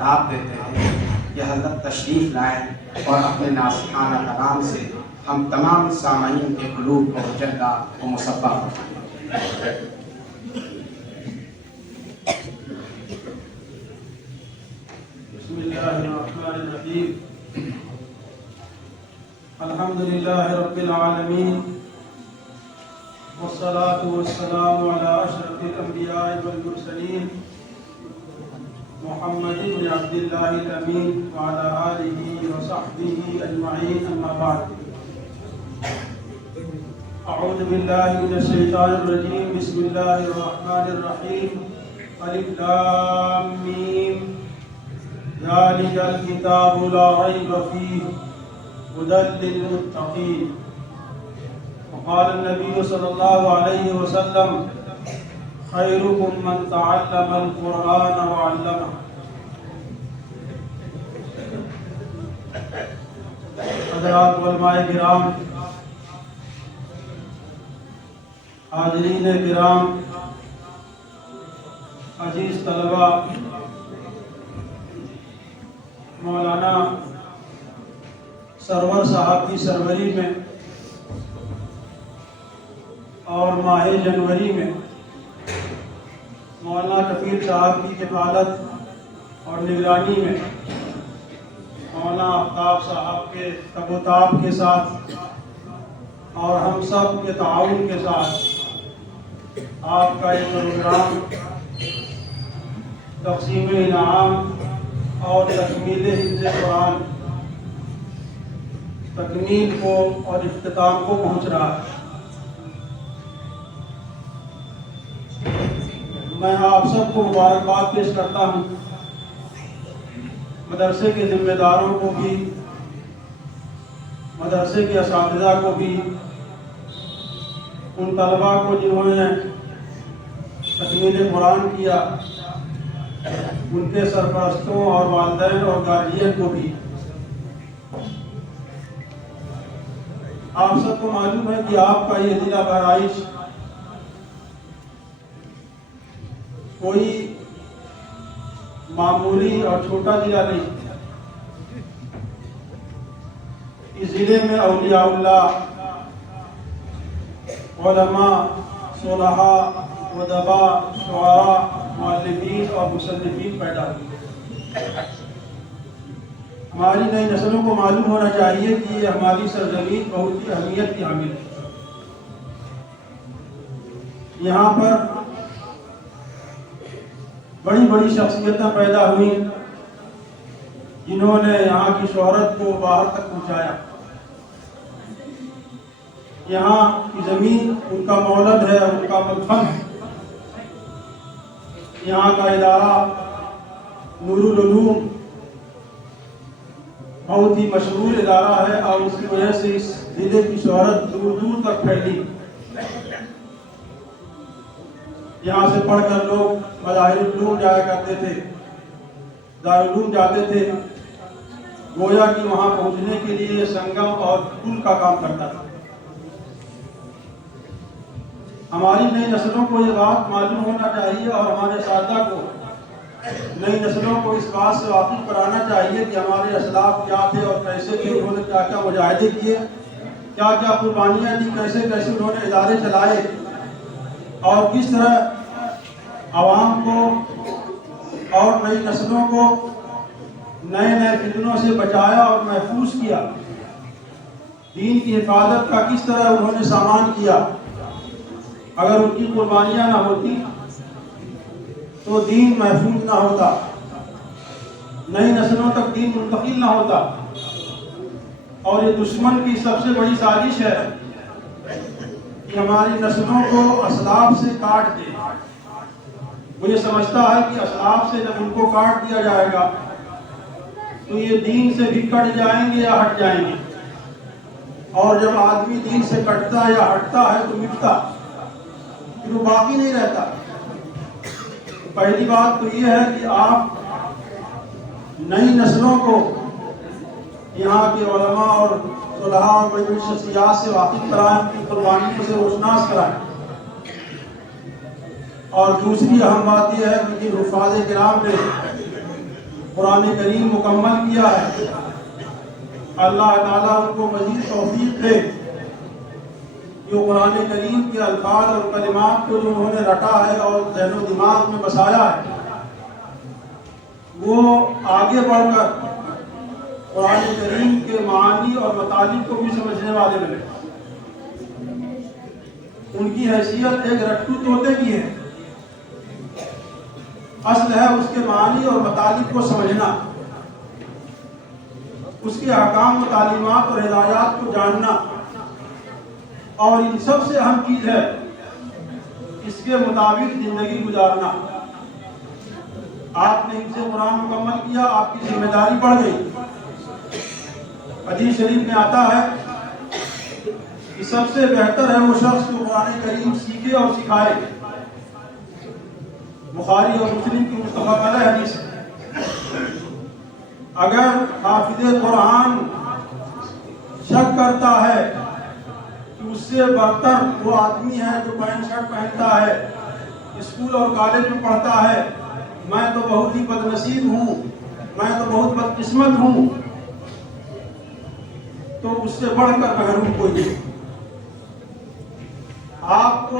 خطاب دیتے ہیں کہ حضرت تشریف لائیں اور اپنے ناصحانہ کلام سے ہم تمام سامعین کے قلوب کو جلدہ و مصفا فرمائیں۔ بسم اللہ الرحمن الرحیم، الحمد للہ رب العالمین، والصلاة والسلام علی اشرف الانبیاء والمرسلین، محمد بن عبد اللہ الامین وعلی آلہ وصحبہ اجمعین، اما بعد۔ اعوذ باللہ من الشیطان الرجیم، بسم اللہ الرحمن الرحیم، الف لام میم، ذلك الكتاب لا ريب فيه هدى للمتقين۔ وقال النبي صلى الله عليه وسلم خيركم من تعلم القرآن وعلمه۔ حضرات علماء کرام، حاضرین کرام، عزیز طلبہ، مولانا سرور صاحب کی سروری میں اور ماہ جنوری میں مولانا کفیل صاحب کی کفالت اور نگرانی میں مولانا آفتاب صاحب کے تب و تاب کے ساتھ اور ہم سب کے تعاون کے ساتھ آپ کا یہ پروگرام تقسیم انعام اور تکمیل حفظ قرآن تکمیل کو اور اختتام کو پہنچ رہا ہے۔ میں آپ سب کو مبارکباد پیش کرتا ہوں، مدرسے کے ذمہ داروں کو بھی، مدرسے کے اساتذہ کو بھی، ان طلباء کو جنہوں نے تکمیل قرآن کیا، ان کے سرپرستوں اور والدین اور گارجین کو بھی۔ آپ سب کو معلوم ہے کہ آپ کا یہ ضلع بہرائچ کوئی معمولی اور چھوٹا ضلع نہیں۔ اس ضلع میں اولیاء اللہ، علماء، صلحاء، ادباء، شعراء، مؤلفین اور مصنفین پیدا ہوئے۔ ہماری نئی نسلوں کو معلوم ہونا چاہیے کہ یہ ہماری سرزمین بہت ہی اہمیت کی حامل ہے۔ یہاں پر بڑی بڑی شخصیتیں پیدا ہوئیں جنہوں نے یہاں کی شہرت کو باہر تک پہنچایا۔ یہاں کی زمین ان کا مولد ہے، ان کا مدفن ہے۔ یہاں کا ادارہ نور العلوم بہت ہی مشہور ادارہ ہے اور اس کی وجہ سے اس ضلع کی شہرت دور دور تک پھیلی۔ یہاں سے پڑھ کر لوگ مظاہر العلوم جایا کرتے تھے، دارالعلوم جاتے تھے، گویا کہ وہاں پہنچنے کے لیے سنگم اور پل کا کام کرتا تھا۔ ہماری نئی نسلوں کو یہ بات معلوم ہونا چاہیے اور ہمارے اساتذہ کو نئی نسلوں کو اس بات سے واقف کرانا چاہیے کہ ہمارے اسلاف کیا تھے اور کیسے تھے، انہوں نے کیا کیا مجاہدے کیے، کیا کیا قربانیاں دی، کیسے کیسے انہوں نے ادارے چلائے اور کس طرح عوام کو اور نئی نسلوں کو نئے نئے فتنوں سے بچایا اور محفوظ کیا۔ دین کی حفاظت کا کس طرح انہوں نے سامان کیا۔ اگر ان کی قربانیاں نہ ہوتی تو دین محفوظ نہ ہوتا، نئی نسلوں تک دین منتقل نہ ہوتا۔ اور یہ دشمن کی سب سے بڑی سازش ہے کہ ہماری نسلوں کو اسلاف سے کاٹ دے۔ وہ یہ سمجھتا ہے کہ اسلاف سے جب ان کو کاٹ دیا جائے گا تو یہ دین سے بھی کٹ جائیں گے یا ہٹ جائیں گے، اور جب آدمی دین سے کٹتا یا ہٹتا ہے تو مٹتا، پھر وہ باقی نہیں رہتا۔ پہلی بات تو یہ ہے کہ آپ نئی نسلوں کو یہاں کے علماء اور صلحاء اور بڑی بڑی شخصیات سے واقف کرائیں، ان کی قربانیوں سے روشناس کرائیں۔ اور دوسری اہم بات یہ ہے کہ جن حفاظ کرام نے قرآن کریم مکمل کیا ہے۔ اللہ تعالیٰ ان کو مزید توفیق دے، جو قرآن کریم کے الفاظ اور کلمات کو جو انہوں نے رٹا ہے اور ذہن و دماغ میں بسایا ہے، وہ آگے بڑھ کر قرآن کریم کے معانی اور مطالب کو بھی سمجھنے والے بنے۔ ان کی حیثیت ایک رٹو طوطے کی ہے، اصل ہے اس کے معانی اور مطالب کو سمجھنا، اس کے احکام و تعلیمات اور ہدایات کو جاننا، اور ان سب سے اہم چیز ہے اس کے مطابق زندگی گزارنا۔ آپ نے ان سے قرآن مکمل کیا، آپ کی ذمہ داری بڑھ گئی۔ حدیث شریف میں آتا ہے کہ سب سے بہتر ہے وہ شخص جو قرآن کریم سیکھے اور سکھائے۔ بخاری اور مسلم کی متفق علیہ حدیث ہے۔ اگر حافظ قرآن شک کرتا ہے کہ اس سے برتر وہ آدمی ہے جو پینٹ شرٹ پہنتا ہے، اسکول اور کالج میں پڑھتا ہے، میں تو بہت ہی بد نصیب ہوں، میں تو بہت بد قسمت ہوں، تو اس سے بڑھ کر محروم کوئی نہیں۔ آپ کو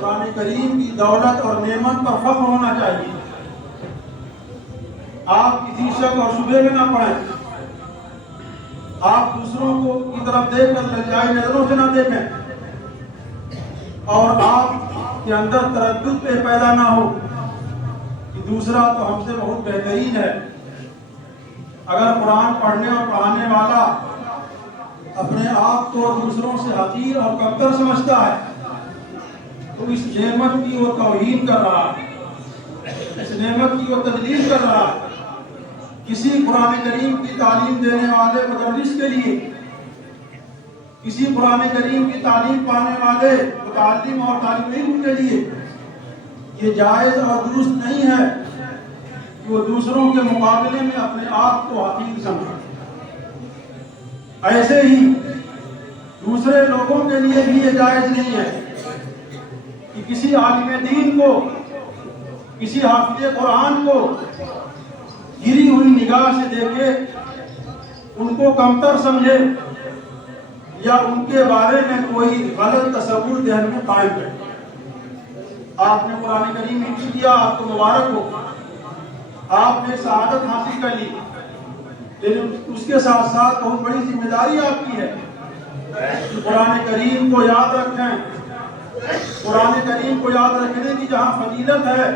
قرآن کریم کی دولت اور نعمت پر فخر ہونا چاہیے۔ آپ کسی شک اور شبہے میں نہ پڑیں، آپ دوسروں کو کی طرف دیکھ کر لجائی نظروں سے نہ دیکھیں، اور آپ کے اندر تردد پہ پیدا نہ ہو کہ دوسرا تو ہم سے بہت بہترین ہے۔ اگر قرآن پڑھنے اور پڑھانے والا اپنے آپ کو دوسروں سے حقیر اور کمتر سمجھتا ہے تو اس نعمت کی وہ توہین کر رہا ہے، اس نعمت کی وہ تجلیل کر رہا ہے۔ کسی قرآن کریم کی تعلیم دینے والے مدرس کے لیے، کسی قرآن کریم کی تعلیم پانے والے متعلم اور طالب علم کے لیے یہ جائز اور درست نہیں ہے کہ وہ دوسروں کے مقابلے میں اپنے آپ کو حقیر سمجھے۔ ایسے ہی دوسرے لوگوں کے لیے بھی یہ جائز نہیں ہے کہ کسی عالم دین کو، کسی حافظ قرآن کو گری ہوئی نگاہ سے دیکھے، ان کو کمتر سمجھے یا ان کے بارے میں کوئی غلط تصور ذہن میں قائم کرے۔ آپ نے قرآن کریم حفظ کیا، آپ کو مبارک ہو، آپ نے سعادت حاصل کر لی، لیکن اس کے ساتھ ساتھ بہت بڑی ذمہ داری آپ کی ہے کہ قرآن کریم کو یاد رکھیں۔ قرآن کریم کو یاد رکھنے کی جہاں فضیلت ہے،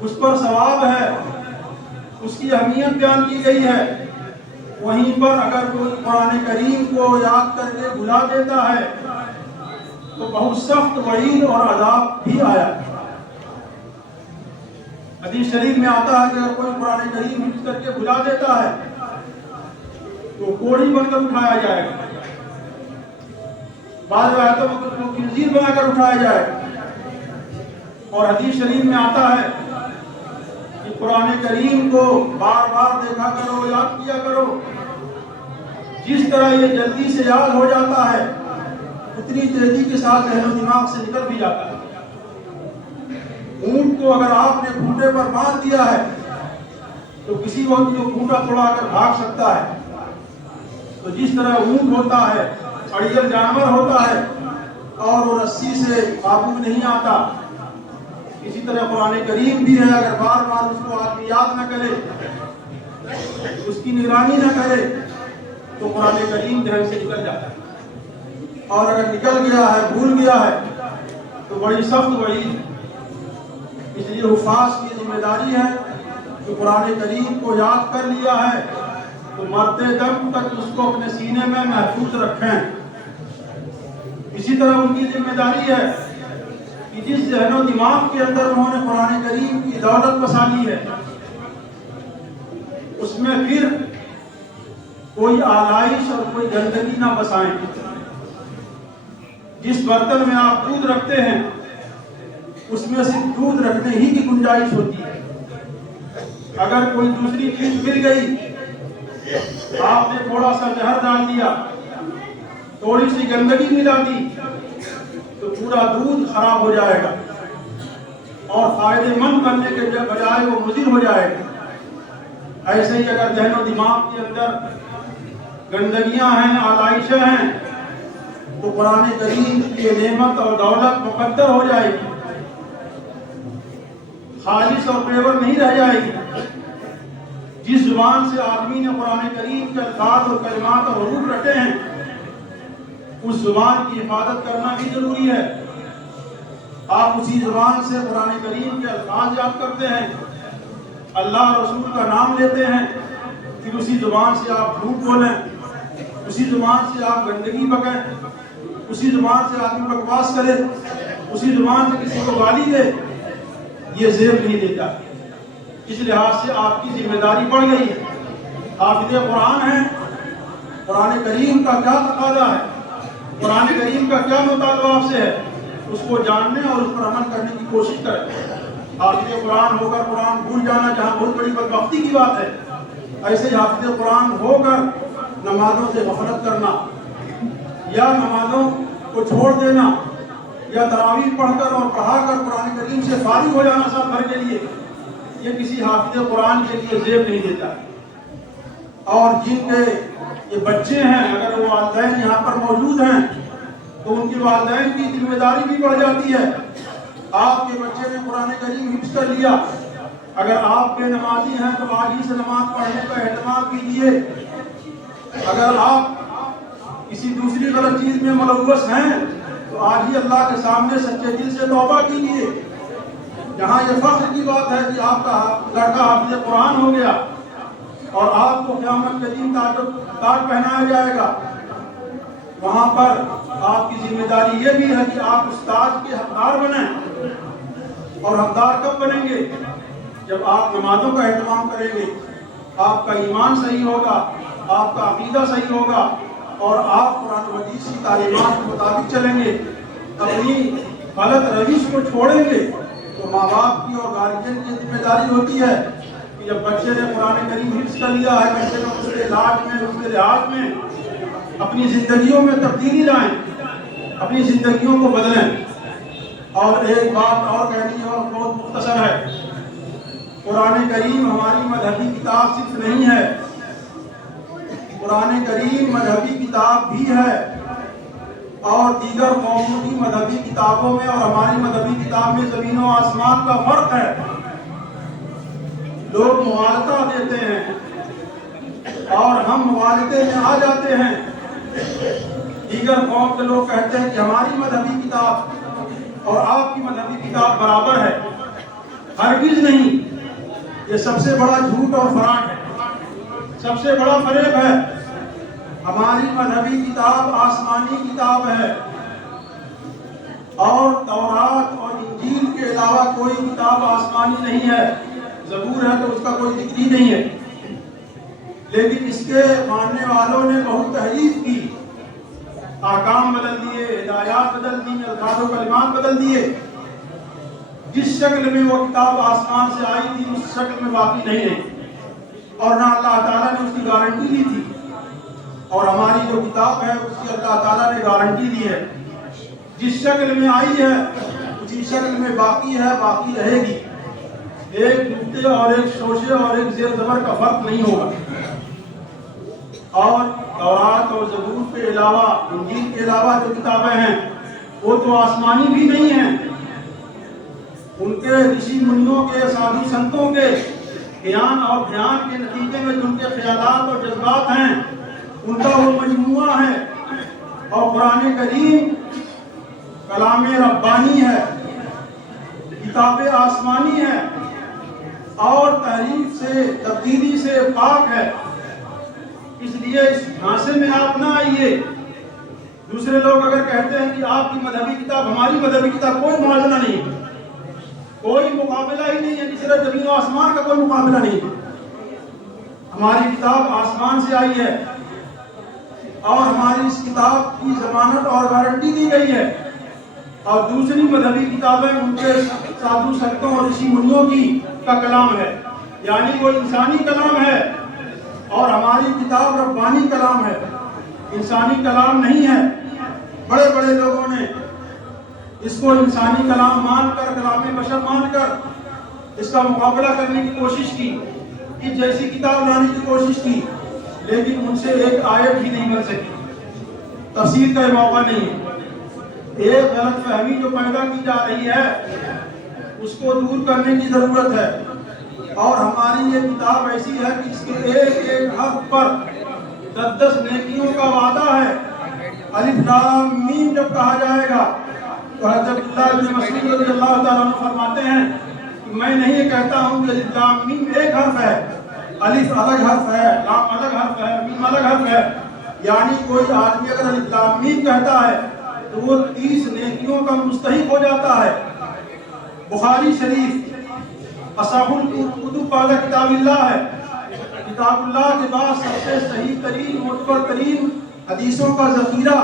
اس پر ثواب ہے، اس کی اہمیت بیان کی گئی ہے، وہیں پر اگر کوئی قرآن کریم کو یاد کر کے بھلا دیتا ہے تو بہت سخت وعید اور عذاب بھی آیا۔ حدیث شریف میں آتا ہے کہ اگر کوئی قرآن کریم حفظ کر کے بھلا دیتا ہے تو کوڑی بن کر اٹھایا جائے گا، بعض روایتوں میں اس کو خنزیر بنا کر اٹھایا جائے گا۔ اور حدیث شریف میں آتا ہے کہ قرآن کریم کو بار بار دیکھا کرو، یاد کیا کرو۔ جس طرح یہ جلدی سے یاد ہو جاتا ہے اتنی تیزی کے ساتھ ذہن و دماغ سے نکل بھی جاتا ہے۔ اونٹ کو اگر آپ نے کھوٹے پر باندھ دیا ہے تو کسی وقت جو کھوٹا توڑا کر بھاگ سکتا ہے، تو جس طرح اونٹ ہوتا ہے، اڑیل جانور ہوتا ہے اور وہ رسی سے قابو نہیں آتا، اسی طرح قرآن کریم بھی ہے، اگر بار بار اس کو آدمی یاد نہ کرے، اس کی نگرانی نہ کرے تو قرآن کریم ذہن سے نکل جاتا ہے، اور اگر نکل گیا ہے، بھول گیا ہے تو بڑی سخت وعید۔ اس لیے حفاظ کی ذمہ داری ہے کہ قرآن کریم کو یاد کر لیا ہے تو مرتے دم تک اس کو اپنے سینے میں محفوظ رکھیں۔ اسی طرح ان کی ذمہ داری ہے کہ جس ذہن و دماغ کے اندر انہوں نے قرآن کریم کی دولت بسا لی ہے، اس میں پھر کوئی آلائش اور کوئی گندگی نہ بسائیں۔ جس برتن میں آپ دودھ رکھتے ہیں اس میں صرف دودھ رکھنے ہی کی گنجائش ہوتی ہے۔ اگر کوئی دوسری چیز مل گئی، آپ نے تھوڑا سا زہر ڈال دیا، تھوڑی سی گندگی ملا دی، تو پورا دودھ خراب ہو جائے گا اور فائدے مند کرنے کے بجائے وہ مضر ہو جائے گا۔ ایسے ہی اگر ذہن و دماغ کے اندر گندگیاں ہیں، آلائشیں ہیں، تو قرآن کریم کی یہ نعمت اور دولت مقدر ہو جائے گی، خالص اور پیور نہیں رہ جائے گی۔ جس زبان سے آدمی نے قرآن کریم کے الفاظ اور کلمات اور حروف رٹے ہیں، اس زبان کی حفاظت کرنا بھی ضروری ہے۔ آپ اسی زبان سے قرآن کریم کے الفاظ یاد کرتے ہیں، اللہ رسول کا نام لیتے ہیں، پھر اسی زبان سے آپ جھوٹ بولیں، اسی زبان سے آپ گندگی بکیں، اسی زبان سے آدمی بکواس کرے، اسی زبان سے کسی کو گالی دے، یہ زیب نہیں دیتا۔ اس لحاظ سے آپ کی ذمہ داری بڑھ گئی ہے۔ حافظ قرآن ہیں، قرآن کریم کا کیا تقاضا ہے، قرآن کریم کا کیا مطالبہ آپ سے ہے، اس کو جاننے اور اس پر عمل کرنے کی کوشش کریں۔ حافظ قرآن ہو کر قرآن بھول جانا جہاں بہت بڑی بدبختی کی بات ہے، ایسے ہی حافظ قرآن ہو کر نمازوں سے غفلت کرنا، یا نمازوں کو چھوڑ دینا، یا تراویح پڑھ کر اور پڑھا کر قرآن کریم سے فارغ ہو جانا سال بھر کے لیے، یہ کسی حافظ قرآن کے لیے زیب نہیں دیتا۔ اور جن کے یہ بچے ہیں، اگر وہ والدین یہاں پر موجود ہیں تو ان کے والدین کی ذمہ داری بھی بڑھ جاتی ہے۔ آپ کے بچے نے قرآن کریم حفظ کر لیا، اگر آپ بے نمازی ہیں تو آج ہی سے نماز پڑھنے کا اہتمام کیجیے۔ اگر آپ کسی دوسری غلط چیز میں ملوث ہیں تو آج ہی اللہ کے سامنے سچے دل سے توبہ کیجیے۔ جہاں یہ فخر کی بات ہے کہ آپ کا لڑکا حافظ قرآن ہو گیا اور آپ کو قیامت کے دن تاج پہنایا جائے گا، وہاں پر آپ کی ذمہ داری یہ بھی ہے کہ آپ اس تاج کے حقدار بنیں۔ اور حقدار کب بنیں گے؟ جب آپ نمازوں کا اہتمام کریں گے، آپ کا ایمان صحیح ہوگا، آپ کا عقیدہ صحیح ہوگا، اور آپ قرآن حدیث کی تعلیمات کے مطابق چلیں گے، اپنی غلط روش کو چھوڑیں گے۔ تو ماں باپ کی اور گارجین کی ذمہ داری ہوتی ہے کہ جب بچے نے قرآن کریم حفظ کر لیا ہے، بچے نے اس کے علاج میں، اس کے لحاظ میں اپنی زندگیوں میں تبدیلی لائیں، اپنی زندگیوں کو بدلیں۔ اور ایک بات اور کہنی ہے اور بہت مختصر ہے، قرآن کریم ہماری مذہبی کتاب صرف نہیں ہے، قرآن کریم مذہبی کتاب بھی ہے، اور دیگر قوموں کی مذہبی کتابوں میں اور ہماری مذہبی کتاب میں زمین و آسمان کا فرق ہے۔ لوگ موالطہ دیتے ہیں اور ہم موالطے میں آ جاتے ہیں۔ دیگر قوم کے لوگ کہتے ہیں کہ ہماری مذہبی کتاب اور آپ کی مذہبی کتاب برابر ہے، ہرگز نہیں۔ یہ سب سے بڑا جھوٹ اور فراڈ ہے، سب سے بڑا فریب ہے۔ ہماری مذہبی کتاب آسمانی کتاب ہے، اور تورات اور انجیل کے علاوہ کوئی کتاب آسمانی نہیں ہے۔ زبور ہے تو اس کا کوئی ذکر ہی نہیں ہے، لیکن اس کے ماننے والوں نے بہت تحریف کی، احکام بدل دیے، ہدایات بدل دی، الفاظ و کلمات بدل دیے۔ جس شکل میں وہ کتاب آسمان سے آئی تھی اس شکل میں باقی نہیں رہی، اور نہ اللہ تعالیٰ نے اس کی گارنٹی دی تھی۔ اور ہماری جو کتاب ہے اس کی اللہ تعالیٰ نے گارنٹی دی ہے، جس شکل میں آئی ہے اسی شکل میں باقی ہے، باقی رہے گی۔ ایک نقطے اور ایک شوشے اور ایک زیر زبر کا فرق نہیں ہوگا۔ اور تورات اور زبور کے علاوہ، انجیل کے علاوہ جو کتابیں ہیں وہ تو آسمانی بھی نہیں ہیں، ان کے رشی منیوں کے، سادھو سنتوں کے بیان اور بیان کے نتیجے میں جو ان کے خیالات اور جذبات ہیں ان کا وہ مجموعہ ہے۔ اور قرآن کریم کلام ربانی ہے، کتاب آسمانی ہے، اور تحریف سے، تبدیلی سے پاک ہے۔ اس لیے اس ڈھانچے میں آپ نہ آئیے۔ دوسرے لوگ اگر کہتے ہیں کہ آپ کی مذہبی کتاب ہماری مذہبی کتاب، کوئی موازنہ نہیں ہے، کوئی مقابلہ ہی نہیں ہے، جس طرح زمین و آسمان کا کوئی مقابلہ نہیں ہے۔ ہماری کتاب آسمان سے آئی ہے، اور ہماری اس کتاب کی ضمانت اور گارنٹی دی گئی ہے۔ اور دوسری مذہبی کتابیں ان کے سادھو سنتوں اور رشی منیوں کی کا کلام ہے، یعنی وہ انسانی کلام ہے، اور ہماری کتاب ربانی کلام ہے، انسانی کلام نہیں ہے۔ بڑے بڑے لوگوں نے اس کو انسانی کلام مان کر، کلام بشر مان کر اس کا مقابلہ کرنے کی کوشش کی، اس جیسی کتاب لانے کی کوشش کی، لیکن ان سے ایک آیت بھی نہیں بن سکی۔ تفسیر کا یہ موقع نہیں ہے۔ ایک غلط فہمی جو پیدا کی جا رہی ہے اس کو دور کرنے کی ضرورت ہے، اور ہماری یہ کتاب ایسی ہے کہ اس کے ایک ایک حرف پر 10 نیکیوں کا وعدہ ہے۔ الف لام میم جب کہا جائے گا تو حضرت عبداللہ بن مسعود رضی اللہ تعالیٰ عنہ فرماتے ہیں کہ میں نہیں یہ کہتا ہوں کہ الف لام میم ایک حرف ہے، الف الگ حرف ہے، لام الگ حرف ہے، میم الگ حرف ہے، یعنی کوئی آدمی اگر الف لام میم کہتا ہے تو وہ 30 نیکیوں کا مستحق ہو جاتا ہے۔ بخاری شریف اصح الکتب بعد کتاب اللہ ہے، کتاب اللہ کے بعد سب سے صحیح ترین معتبر ترین حدیثوں کا ذخیرہ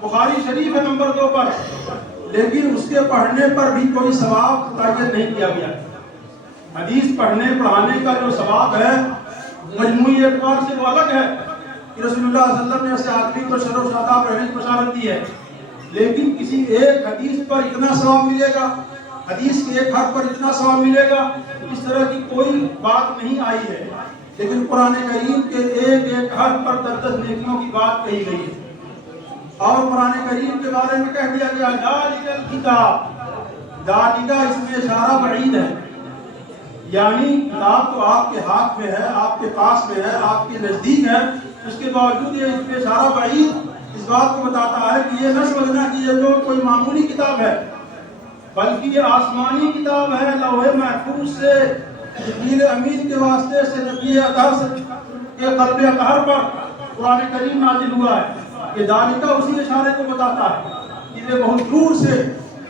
بخاری شریف ہے نمبر 2 پر، لیکن اس کے پڑھنے پر بھی کوئی ثواب متعین نہیں کیا گیا۔ حدیث پڑھنے پڑھانے کا جو ثواب ہے مجموعی اعتبار سے وہ الگ ہے کہ رسول اللہ صلی اللہ علیہ وسلم نے ایسے آدمی کو شرف و شاداب رہنے کی بشارت دی ہے، لیکن کسی ایک حدیث پر اتنا ثواب ملے گا، حدیث کے ایک حرف پر اتنا ثواب ملے گا، اس طرح کی کوئی بات نہیں آئی ہے۔ لیکن قرآن کریم کے ایک ایک حرف پر 10 نیکیوں کی بات کہی گئی ہے، اور قرآن کریم کے بارے میں کہہ دیا گیا ذالک الکتاب، ذالک اس میں اشارہ بعید ہے، یعنی کتاب تو آپ کے ہاتھ میں ہے، آپ کے پاس میں ہے، آپ کے نزدیک ہے، اس کے باوجود یہ اس میں اشارہ بعید اس بات کو بتاتا ہے کہ یہ نہ سمجھنا کہ یہ تو کوئی معمولی کتاب ہے، بلکہ یہ آسمانی کتاب ہے، لوح محفوظ سے جبریل امین کے واسطے سے نبی اطہر کے قلب اطہر پر قرآن کریم نازل ہوا ہے۔ یہ ذالک اسی اشارے کو بتاتا ہے کہ یہ بہت دور سے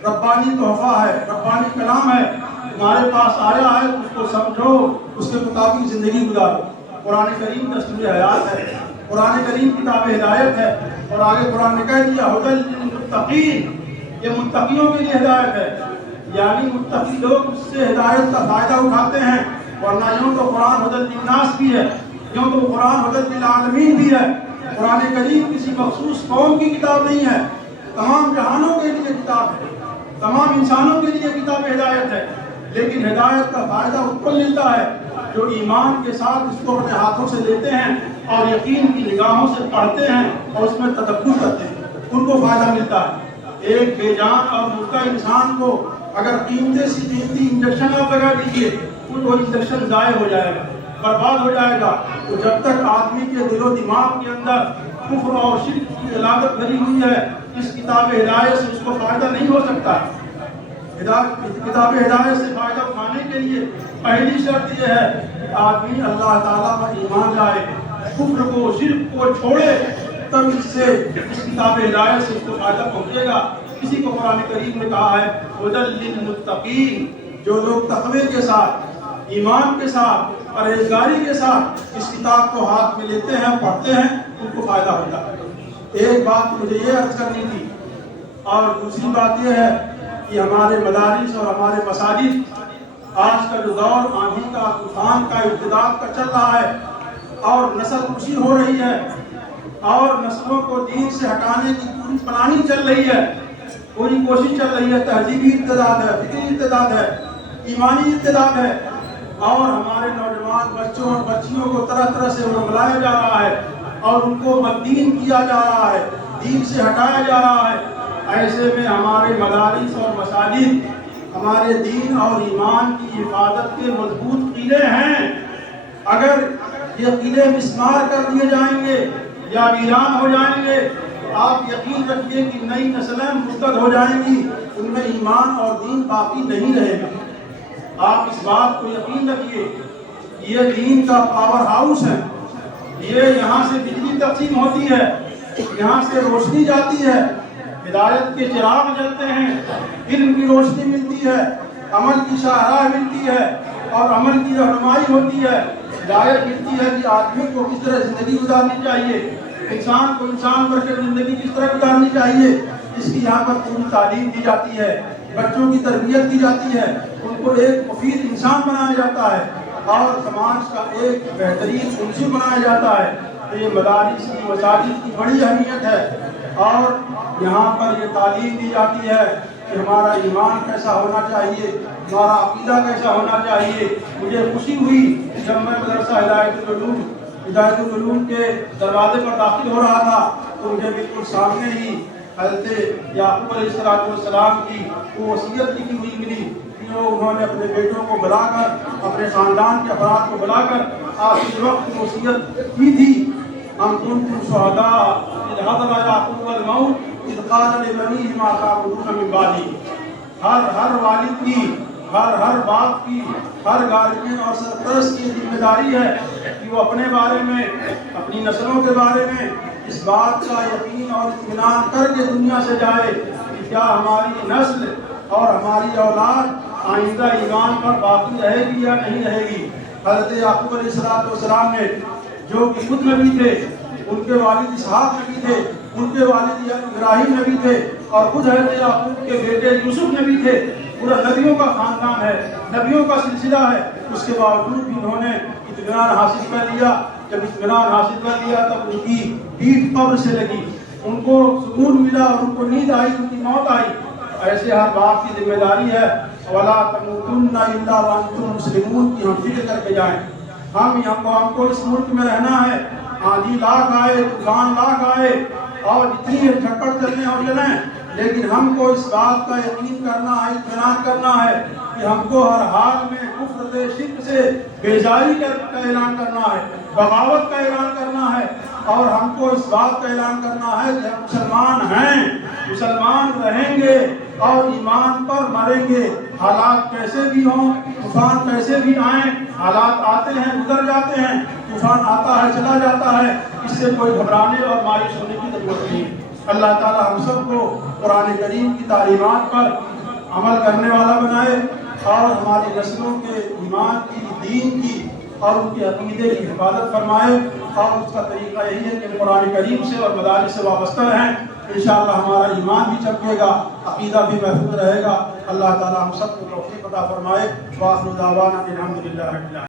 ربانی تحفہ ہے، ربانی کلام ہے، ہمارے پاس آیا ہے، اس کو سمجھو، اس کے مطابق زندگی گزارو۔ قرآن کریم دستور حیات ہے، قرآن کریم کتاب ہدایت ہے، اور آگے قرآن نے کہہ دیا ھدی للمتقین، یہ متقیوں کے لیے ہدایت ہے، یعنی متقی لوگ اس سے ہدایت کا فائدہ اٹھاتے ہیں، ورنہ یوں تو قرآن ھدی للناس بھی ہے، یوں تو قرآن ھدی للعالمین بھی ہے۔ قرآن کریم کسی مخصوص قوم کی کتاب نہیں ہے، تمام جہانوں کے لیے کتاب ہے، تمام انسانوں کے لیے کتاب ہدایت ہے، لیکن ہدایت کا فائدہ ان کو ملتا ہے جو ایمان کے ساتھ اس کو اپنے ہاتھوں سے لیتے ہیں اور یقین کی نگاہوں سے پڑھتے ہیں اور اس میں تدبر کرتے ہیں، ان کو فائدہ ملتا ہے۔ ایک بے جان اور مردہ انسان کو اگر قیمتی سے قیمتی انجیکشن آپ لگا دیجیے تو وہ انجیکشن ضائع ہو جائے گا، برباد ہو جائے گا۔ تو جب تک آدمی کے دل و دماغ کے اندر کفر اور شرک کی علامت بھری ہوئی ہے، اس کتاب ہدایت سے اس کو فائدہ نہیں ہو سکتا۔ کتاب ہدایت سے فائدہ اٹھانے کے لیے پہلی شرط یہ ہے کہ آدمی اللہ تعالیٰ پر ایمان لائے، کفر کو شرک کو چھوڑے، تب اس سے اس کتاب ہدایت سے اس کو فائدہ پہنچے گا۔ کسی کو قرآن کریم نے کہا ہے ھدی للمتقین، جو لوگ تقوی کے ساتھ، ایمان کے ساتھ، پرہیزگاری کے ساتھ اس کتاب کو ہاتھ میں لیتے ہیں، پڑھتے ہیں، ان کو فائدہ ہوتا ہے۔ ایک بات مجھے یہ عرض کرنی تھی، اور دوسری بات یہ ہے کہ ہمارے مدارس اور ہمارے مساجد آج کا جو دور آندھی کا، طوفان کا، ارتداد کا چل رہا ہے، اور نسل کشی ہو رہی ہے، اور نسلوں کو دین سے ہٹانے کی پوری پلاننگ چل رہی ہے، پوری کوشش چل رہی ہے، تہذیبی ارتداد ہے، فکری ارتداد ہے، ایمانی ارتداد ہے، اور ہمارے نوجوان بچوں اور بچیوں کو طرح طرح سے ورگلایا جا رہا ہے اور ان کو بددین کیا جا رہا ہے، دین سے ہٹایا جا رہا ہے۔ ایسے میں ہمارے مدارس اور مساجد ہمارے دین اور ایمان کی حفاظت کے مضبوط قلعے ہیں۔ اگر یہ قلعے مسمار کر دیے جائیں گے یا ویران ہو جائیں گے، آپ یقین رکھیے کہ نئی نسلیں مرتد ہو جائیں گی، ان میں ایمان اور دین باقی نہیں رہے گا۔ آپ اس بات کو یقین رکھیے، یہ دین کا پاور ہاؤس ہے، یہ یہاں سے بجلی تقسیم ہوتی ہے، یہاں سے روشنی جاتی ہے، ہدایت کے چراغ جلتے ہیں، علم کی روشنی ملتی ہے، عمل کی شاہراہ ملتی ہے، اور عمل کی رہنمائی ہوتی ہے، ہدایت ملتی ہے کہ آدمی کو کس طرح زندگی گزارنی چاہیے، انسان کو انسان بن کر زندگی کس طرح گزارنی چاہیے، اس کی یہاں پر پوری تعلیم دی جاتی ہے، بچوں کی تربیت کی جاتی ہے، ان کو ایک مفید انسان بنایا جاتا ہے اور سماج کا ایک بہترین عنصر بنایا جاتا ہے۔ تو یہ مدارس کی، مساجد کی بڑی اہمیت ہے، اور یہاں پر یہ تعلیم دی جاتی ہے کہ ہمارا ایمان کیسا ہونا چاہیے، ہمارا عقیدہ کیسا ہونا چاہیے۔ مجھے خوشی ہوئی جب میں مدرسہ ہدایت العلوم کے دروازے پر داخل ہو رہا تھا تو مجھے بالکل سامنے ہی حضرت یعقوب علیہ السلام کی وہ وصیت لکھی ہوئی ملی، جو انہوں نے اپنے بیٹوں کو بلا کر، اپنے خاندان کے افراد کو بلا کر آخری وقت وصیت کی تھی۔ ام کنتم شہداء اذ حضر یعقوب الموت اذ قال لبنیہ ما تعبدون من بعدی۔ ہر والد کی، ہر باپ کی، ہر گارجین اور سرپرست کی ذمہ داری ہے کہ وہ اپنے بارے میں، اپنی نسلوں کے بارے میں اس بات کا یقین اور اطمینان کر کے دنیا سے جائے کہ کیا ہماری نسل اور ہماری اولاد آئندہ ایمان پر باقی رہے گی یا نہیں رہے گی۔ حضرت یعقوب علیہ السلام نے، جو کہ خود نبی تھے، ان کے والد اسحاق نبی تھے، ان کے والد ابراہیم نبی تھے، اور خود حضرت یعقوب کے بیٹے یوسف نبی تھے۔ پورا نبیوں کا خاندان ہے، نبیوں کا سلسلہ ہے، اس کے باوجود بھی انہوں نے اطمینان حاصل کر لیا۔ جب اطمینان حاصل کر لیا تب ان کی پیٹھ قبر سے لگی، ان کو سکون ملا اور ان کو نیند آئی، ان کی موت آئی۔ ایسے ہر باپ کی ذمہ داری ہے وَلَا تَمُوتُنَّ إِلَّا وَأَنْتُمْ مُسْلِمُونَ کی ہم فکر کر کے جائیں۔ ہم کو اس ملک میں رہنا ہے، آندھی لاکھ آئے، طوفان لاکھ آئے اور اتنی جھکڑ چلنے اور چلیں، لیکن ہم کو اس بات کا یقین کرنا ہے، اطمینان کرنا ہے کہ ہم کو ہر حال میں کفر سے، شرک سے بیزاری کا اعلان کرنا ہے، بغاوت کا اعلان کرنا ہے، اور ہم کو اس بات کا اعلان کرنا ہے کہ ہم مسلمان ہیں، مسلمان رہیں گے اور ایمان پر مریں گے۔ حالات کیسے بھی ہوں، طوفان کیسے بھی آئیں، حالات آتے ہیں گزر جاتے ہیں، طوفان آتا ہے چلا جاتا ہے، اس سے کوئی گھبرانے اور مایوس ہونے کی ضرورت نہیں۔ اللہ تعالی ہم سب کو قرآن کریم کی تعلیمات پر عمل کرنے والا بنائے اور ہماری نسلوں کے ایمان کی، دین کی اور ان کے عقیدے کی حفاظت فرمائے، اور اس کا طریقہ یہی ہے کہ قرآن کریم سے اور مدارس سے وابستہ رہیں۔ انشاءاللہ ہمارا ایمان بھی چمکے گا، عقیدہ بھی محفوظ رہے گا۔ اللہ تعالی ہم سب کو توفیق عطا فرمائے۔ وآخر دعوانا الحمدللہ رب العالمین۔